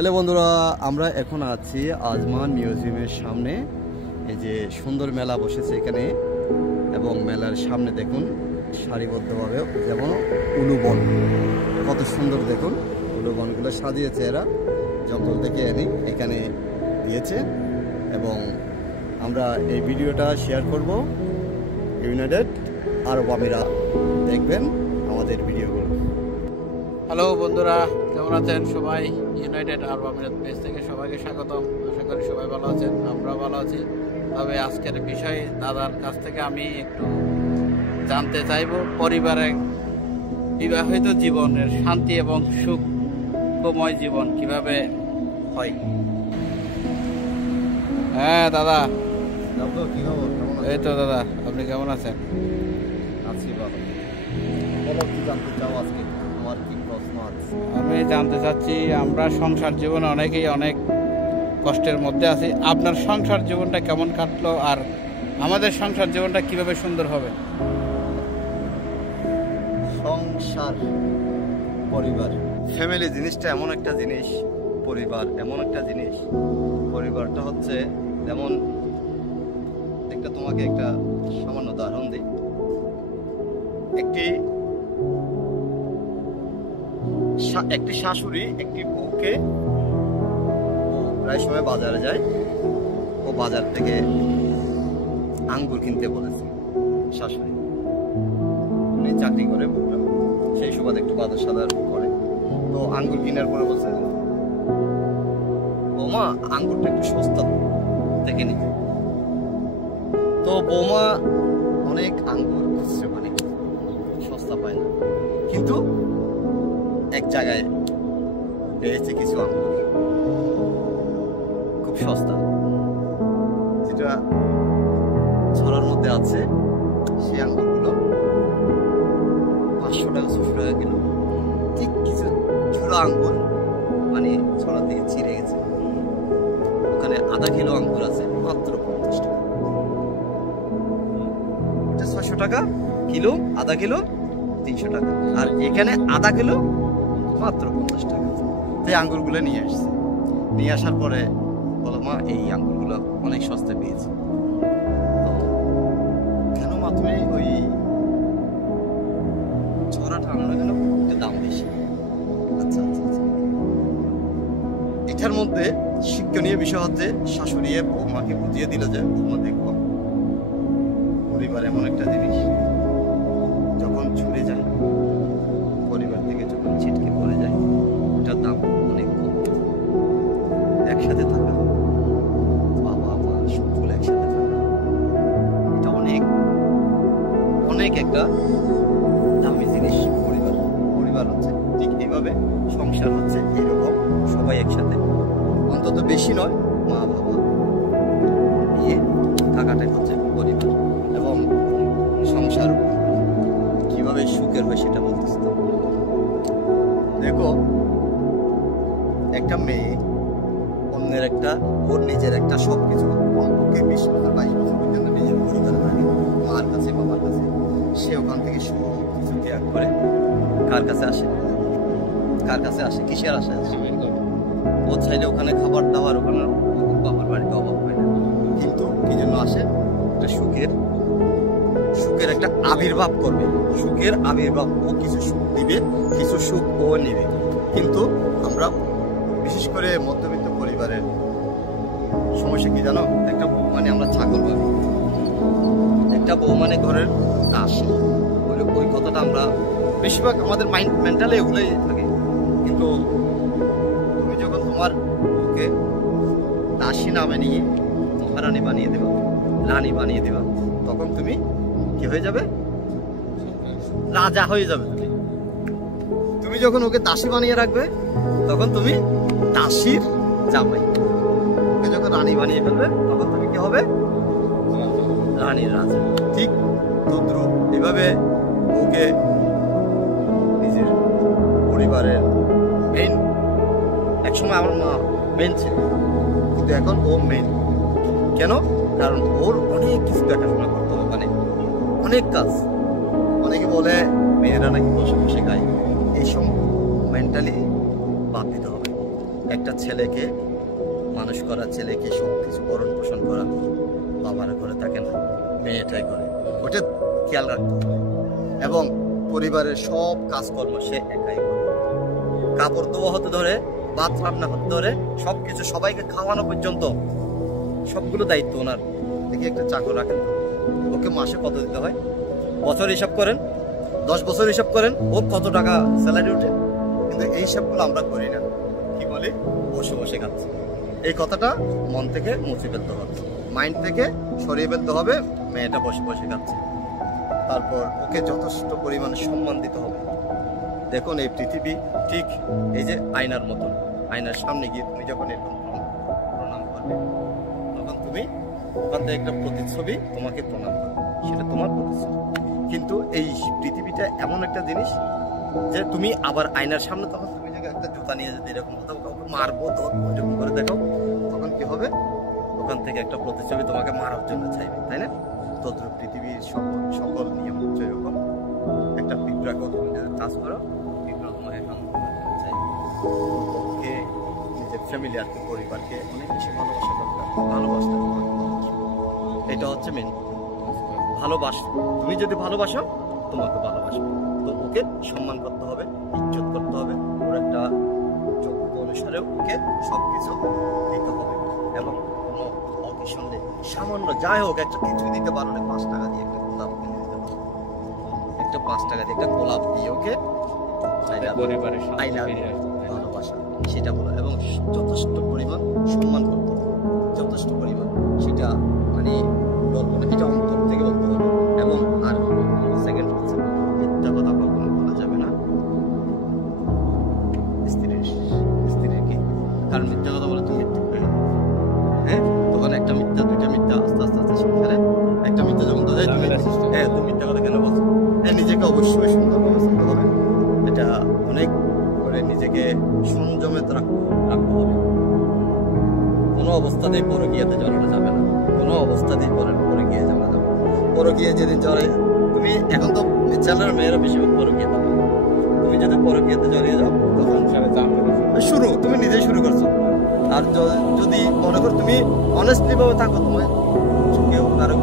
Hello বন্ধুরা, আমরা এখন আছি আজমান মিউজিয়ামের সামনে। এই যে সুন্দর মেলা বসেছে এখানে, এবং মেলার সামনে দেখুন সারিবদ্ধভাবে যেমন উলুবন, কত সুন্দর দেখুন উলুবনগুলো সাজিয়েছে এরা, জঙ্গল থেকে এনে এখানে দিয়েছে। এবং আমরা এই ভিডিওটা শেয়ার করব, ইউনাইটেড আরব আমিরাত দেখবেন আমাদের ভিডিওগুলো। হ্যালো বন্ধুরা, কেমন আছেন সবাই? ইউনাইটেড আরব আমিরাত পেজ থেকে সবাইকে স্বাগতম। আশা করি সবাই ভালো আছেন, আমরা ভালো আছি। তবে আজকের বিষয়ে দাদার কাছ থেকে আমি একটু জানতে চাইব, পরিবারে বিবাহিত জীবনের শান্তি এবং সুখময় জীবন কিভাবে হয়। হ্যাঁ দাদা, এই তো দাদা, আপনি কেমন আছেন? আছি বাবা। বলো কি জানতে চাও আজকে, তোমার কি প্রশ্ন আছে? আমি জানতে চাচ্ছি, আমরা সংসার জীবনে অনেকেই অনেক কষ্টের মধ্যে আছি। আপনার সংসার জীবনটা কেমন কাটলো, আর আমাদের সংসার জীবনটা কিভাবে সুন্দর হবে? সংসার, পরিবার, ফ্যামিলি জিনিসটা এমন একটা জিনিস, পরিবার এমন একটা জিনিস। পরিবারটা হচ্ছে যেমন তোমাকে একটা সামান্য উদাহরণ দিই। একটি শাশুড়ি একটি বউকে, প্রায় সময় বাজারে যায়, ও বাজার থেকে আঙ্গুর কিনতে বলেছে শাশুড়ি। উনি চাকরি করে, বউটা সেই সুবাদে একটু বাজার সাদার করে, তো আঙ্গুর কেনার পরে বলছে, বৌমা আঙ্গুরটা একটু সস্তা থেকে নি। তো বৌমা অনেক আঙ্গুর খুঁজছে, মানে সস্তা পায় না, কিন্তু এক জায়গায় পেয়েছে কিছু আঙ্গুর খুব সস্তা, যেটা ছড়ার মধ্যে আছে। সেই আঙ্গুরগুলো 500 টাকা 600 টাকা কিলো। ঠিক কিছু ঝুড়ো আঙ্গুর মানে ছড়া থেকে ছিঁড়ে গেছে, ওখানে আধা কিলো আঙ্গুর আছে মাত্র 50 টাকা। 600 টাকা কিলো, আধা কিলো 300 টাকা, আর এখানে আধা কিলো মাত্র 50 টাকা। তাই আঙ্গুরগুলো নিয়ে আসছে। নিয়ে আসার পরে বলো, মা এই আঙ্গুরগুলো অনেক সস্তায় পেয়েছি। তো কেন মা তুমি ওই ছড়াটা আনো না কেন, দাম বেশি? আচ্ছা আচ্ছা আচ্ছা। এটার মধ্যে শিক্ষণীয় বিষয় হচ্ছে, শাশুড়ি বৌমাকে বুঝিয়ে দিল যে, বৌমা দেখো পরিবার এমন একটা জিনিস, যখন ছুড়ে যায়, পরিবার থেকে যখন ছিটকে পড়ে যায়, ওটার দাম অনেক কম। একসাথে থাকা, বাবা মা সকলে একসাথে থাকা, এটা অনেক অনেক একটা দামি জিনিস। পরিবার, পরিবার হচ্ছে ঠিক এইভাবে, সংসার হচ্ছে এরকম, সবাই একসাথে, অন্তত বেশি নয়, মা বাবা নিয়ে থাকাটাই হচ্ছে পরিবার। এবং সংসার কিভাবে সুখের হয় সেটা বলতেছি। দেখো, একটা মেয়ে অন্যের একটা, ওর নিজের একটা সবকিছু কমপক্ষে 20 বছর 22 বছর পর্যন্ত নিজের পরিবারে থাকে, মার কাছে বাবার কাছে, সে ওখান থেকে সব কিছু ত্যাগ করে কার কাছে আসে? কার কাছে আসে? কিসের আশা আছে? ও চাইলে ওখানে খাবার দাবার, ওখানে বাবার বাড়িতে অভাব হয় না, কিন্তু কি জন্য আসে? একটা সুখের একটা আবির্ভাব করবে, সুখের আবির্ভাব। ও কিছু সুখ দিবে, কিছু সুখ ও নেবে। কিন্তু আমরা বিশেষ করে মধ্যবিত্ত পরিবারের সমস্যা কি জানো? একটা বউ মানে আমরা ছাগল ভাবি, একটা বউ মানে ঘরের দাসী। ওই কথাটা আমরা বেশিরভাগ আমাদের মেন্টালে এগুলোই থাকে। কিন্তু তুমি যখন তোমার বউকে দাসী নামে নিয়ে মহারানী বানিয়ে দেবা, রানী বানিয়ে দেবা, তখন তুমি কি হয়ে যাবে? রাজা হয়ে যাবে। তুমি যখন ওকে দাসী বানিয়ে রাখবে, তখন তুমি দাসীর জামাই। ওকে যখন রানী বানিয়ে ফেলবে, তখন তুমি কি হবে? রানীর রাজা। ঠিক তদ্রুপ এভাবে ওকে নিজের পরিবারের মেইন, একসময় আমার মা মেইন ছিল, কিন্তু এখন ও মেইন। কেন? কারণ ওর অনেক কিছু দেখাশোনা করতে হবে, মানে অনেক কাজ। অনেকে বলে মেয়েরা নাকি বসে বসে খায়, এইসব মেন্টালি বাদ দিতে হবে। একটা ছেলেকে মানুষ করা, ছেলেকে সব কিছু ভরণ পোষণ করা বাবার ঘরে থাকে না, মেয়েটাই করে। ওটা খেয়াল রাখতে হবে। এবং পরিবারের সব কাজকর্ম সে একাই করে, কাপড় ধোয়া হতে ধরে, ভাত রান্না হতে ধরে, সবকিছু সবাইকে খাওয়ানো পর্যন্ত সবগুলো দায়িত্ব ওনার। দেখি একটা চাকর রাখেন, ওকে মাসে কত দিতে হয়, বছর হিসাব করেন, 10 বছর হিসাব করেন, ওর কত টাকা স্যালারি উঠে। কিন্তু এই সবগুলো আমরা করি না, কি বলি, বসে বসে খাচ্ছি। এই কথাটা মন থেকে মুছে ফেলতে হবে, মাইন্ড থেকে সরিয়ে ফেলতে হবে। মেয়েটা বসে বসে খাচ্ছে, তারপর ওকে যথেষ্ট পরিমাণে সম্মান দিতে হবে। দেখুন এই পৃথিবী ঠিক এই যে আয়নার মতন, আয়নার সামনে গিয়ে তুমি যখন এরকম প্রণাম করবে, তখন তুমি ওখান থেকে একটা প্রতিচ্ছবি তোমাকে প্রণাম করবে, সেটা তোমার প্রতিচ্ছবি। কিন্তু এই পৃথিবীটা এমন একটা জিনিস যে তুমি আবার আয়নার সামনে, তখন তুমি যদি একটা জুতা নিয়ে যদি এরকম কাউকে মারবো, ধরবো, এরকম করে দেখো, তখন কি হবে, ওখান থেকে একটা প্রতিচ্ছবি তোমাকে মারার জন্য চাইবে, তাই না? তদ্রুপ পৃথিবীর সকল নিয়ম হচ্ছে এরকম। একটা পিঁপড়াকে তুমি যদি কাজ করো, পিঁপড়া তোমাকে কাম চাইবে। ওকে নিজের ফ্যামিলি আর কি, পরিবারকে অনেক বেশি ভালোবাসা দরকার। ভালোবাসতে এটা হচ্ছে মেন ভালোবাসা। তুমি যদি ভালোবাসো, তোমাকে ভালোবাসবে, তো ওকে সম্মান করতে হবে, ইজ্জত করতে হবে, ওর একটা যোগ্য অনুসারে ওকে সবকিছু দিতে হবে। এবং কোনো অকেশন নেই, সামান্য যাই হোক একটা কিছু দিতে পারো না, 5 টাকা দিয়ে একটা গোলাপ কিনে দিতে পারো, একটা 5 টাকা দিয়ে একটা গোলাপ দিয়ে ওকে ভালোবাসা সেটা বলো। এবং যথেষ্ট পরিমাণ সম্মান করতে হবে, যথেষ্ট পরিমাণ, সেটা মানে বলবো না, এটা অন্তর থেকে বলতে হবে। এবং আর সেকেন্ড হচ্ছে মিথ্যা কথা কখনো বলা যাবে না স্ত্রীকে, কারণ মিথ্যা কথা বলে তুমি হ্যাঁ, তখন একটা মিথ্যা, দুইটা মিথ্যা, আস্তে আস্তে আস্তে সংসারে একটা মিথ্যা যখন তুমি মিথ্যা কথা কেন বলছো, নিজেকে অবশ্যই সুন্দর ব্যবস্থা হবে। এটা অনেক করে নিজেকে সংযমে রাখতে হবে। কোনো অবস্থাতেই পরকীয়াতে জড়ানো যাবে না, কোনো অবস্থাতেই পরকীয়া যাওয়া যাবে। পরকীয়া যেদিন জড়াই, তুমি এখন তো ছেলের মেয়েরা বেশিরভাগ পরকীয়া থাকবে, তুমি যদি পরকীয়াতে জড়িয়ে যাও, তখন শুরু তুমি নিজেই শুরু করছো। আর যদি মনে করো তুমি অনেস্টলি ভাবে থাকো, তোমার কেউ কারো